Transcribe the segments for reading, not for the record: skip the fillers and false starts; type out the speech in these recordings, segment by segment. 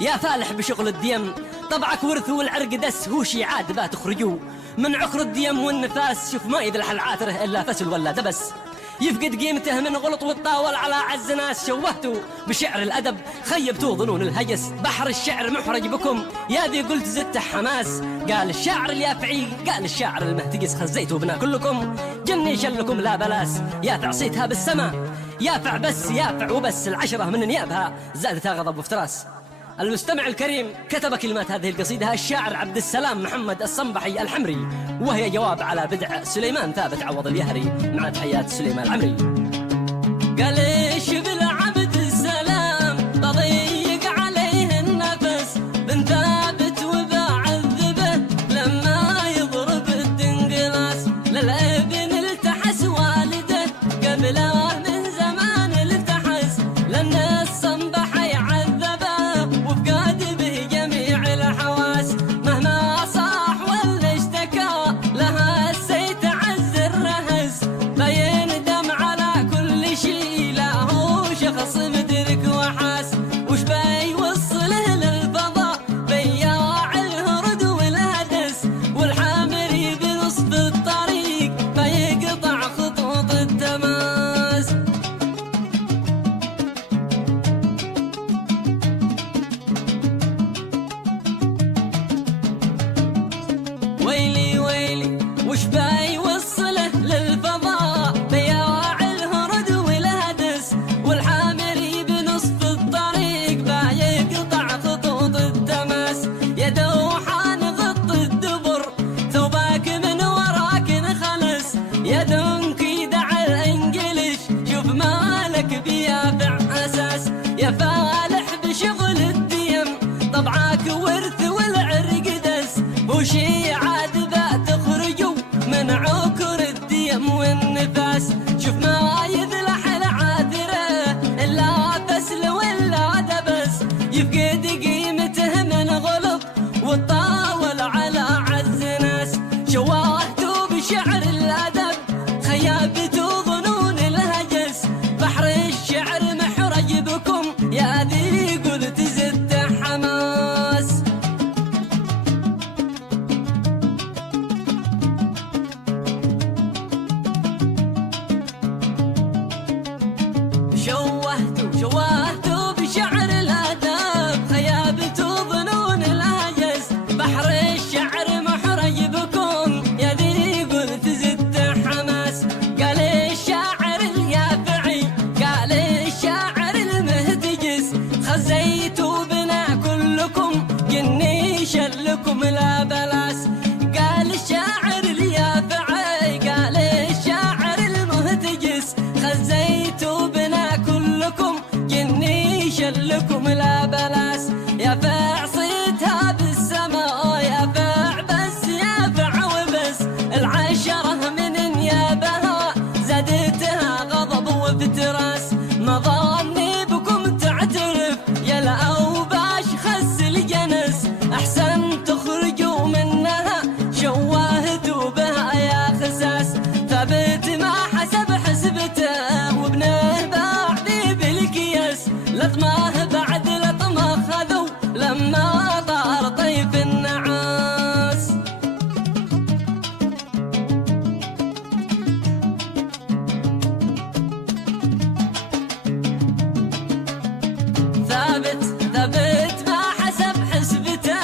يا فالح بشغل الديم، طبعك ورث والعرق دس، هو شي عاد با تخرجوا من عقر الديم والنفاس. شوف ما يذلح العاثره الا فسل ولا دبس، يفقد قيمته من غلط وتطاول على عز ناس. شوهتوا بشعر الأدب، خيبتوا ظنون الهجس، بحر الشعر محرج بكم يا ذي قلت زدت حماس. قال الشاعر اليافعي، قال الشاعر المهتجس، خزيتوا بنا كلكم جني شلكم لا بلاس. يا تعصيتها بالسما يافع بس يافع وبس، العشرة من نيابها زادتها غضب وافتراس. المستمع الكريم، كتب كلمات هذه القصيدة الشاعر عبد السلام محمد الصنبحي الحمري، وهي جواب على بدع سليمان ثابت عوض اليهري مع تحيات سليمان العمري. قال ايش بالعبد السلام بضيق عليه النفس، بن ثابت وبعذبه لما يضرب الدنقلاس. للابن التحس والده قبله من زمان التحس، لأن الصنبحي عذبه وفقاد به جميع الحواس. مهما صاح ولا اشتكى لها السيت عز الرهس، فيندم على كل شي له شخص مدرك وحاس. وش بيوصله للفضاء بياع الهرد والهدس، والحامري بنصف الطريق فيقطع خطوط التماس. ويلي ويلي وش بيوصله للفضاء بياع الهرد والهدس، والحامري بنصف الطريق بيقطع خطوط التماس. يا دوحان غط الدبر ثوبك من وراك نخلص، يا دنكي دع الانجلش شوف مالك بيافع اساس. يا فالح بشغل الديم طبعك ورث والعرق دس، وشي عاد با تخرجوا من عكر الديم والنفاس. شوف ما يذلح العاثره الا فسل ولا دبس، يفقد قيمته من غلط وطاول على عز ناس. شوهتوا بشعر الادب خيبتوا ظنون الهجس، بحر الشعر محرج بكم يا ذي قلت زدت حماس. شوهتوا بشعر الادب خيبتوا ظنون الهجس، بحر الشعر محرج بكم يا ذي قلت زدت حماس. قال الشاعر اليافعي، قال الشاعر المهتجس، خزيتوا بنا كلكم جني شلكم لا بلاس. قال الشاعر اليافعي، قال الشاعر المهتجس، خزيتوا بنا كلكم جني شلكم لا بلاس. يافع صيتها بالسماء يافع بس يافع وبس، العشرة من نيابها زادتها غضب وافتراس. ما ظني بكم تعترف يا الأوباش خس الجنس، أحسن تخرجوا منها شواهدوا بها يا خساس. ثابت ما حسب حسبته وابنه باع ذي بالكياس، لطمه بعد لطمه خذوا لما طار طيف النعاس. ثابت ما حسب حسبته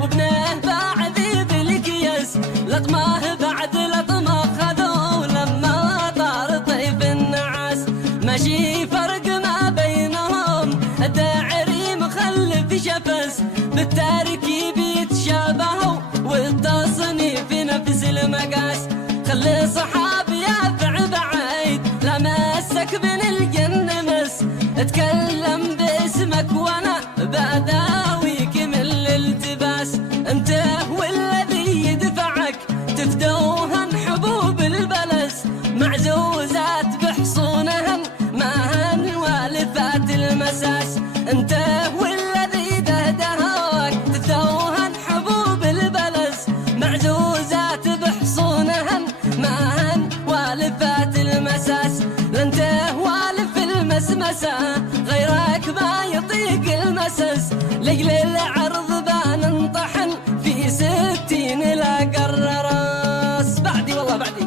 وابنه باع ذي بالكياس، لطمه بعد لطمه خذوا لما طار طيف النعاس. ماشي فرق ما بينهم الداعري مخلف شفس، بالتركيب يتشابهوا والتصنيف نفس المقاس. خلي صحاب يافع بعيد لا مسك بن الجن مس، اتكلم باسمك وانا بأداويك من الالتباس. انت والذي يدفعك تفدوهن حبوب البلس، معزوزات بحصونهن ماهن والفات المساس. انت والذي دهدهاك تفدوهن حبوب البلس، معزوزات بحصونهن ماهن والفات المساس. لانت والف المسمسة غيرك ما يطيق المسس، لي لقل العرض بان انطحن في 60 لا قرراس. بعدي والله بعدي.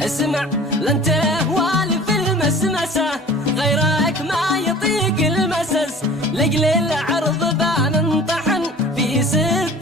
اسمع لن تهوالي في المسمسة غيرك ما يطيق المسس. لقل العرض بان انطحن في 60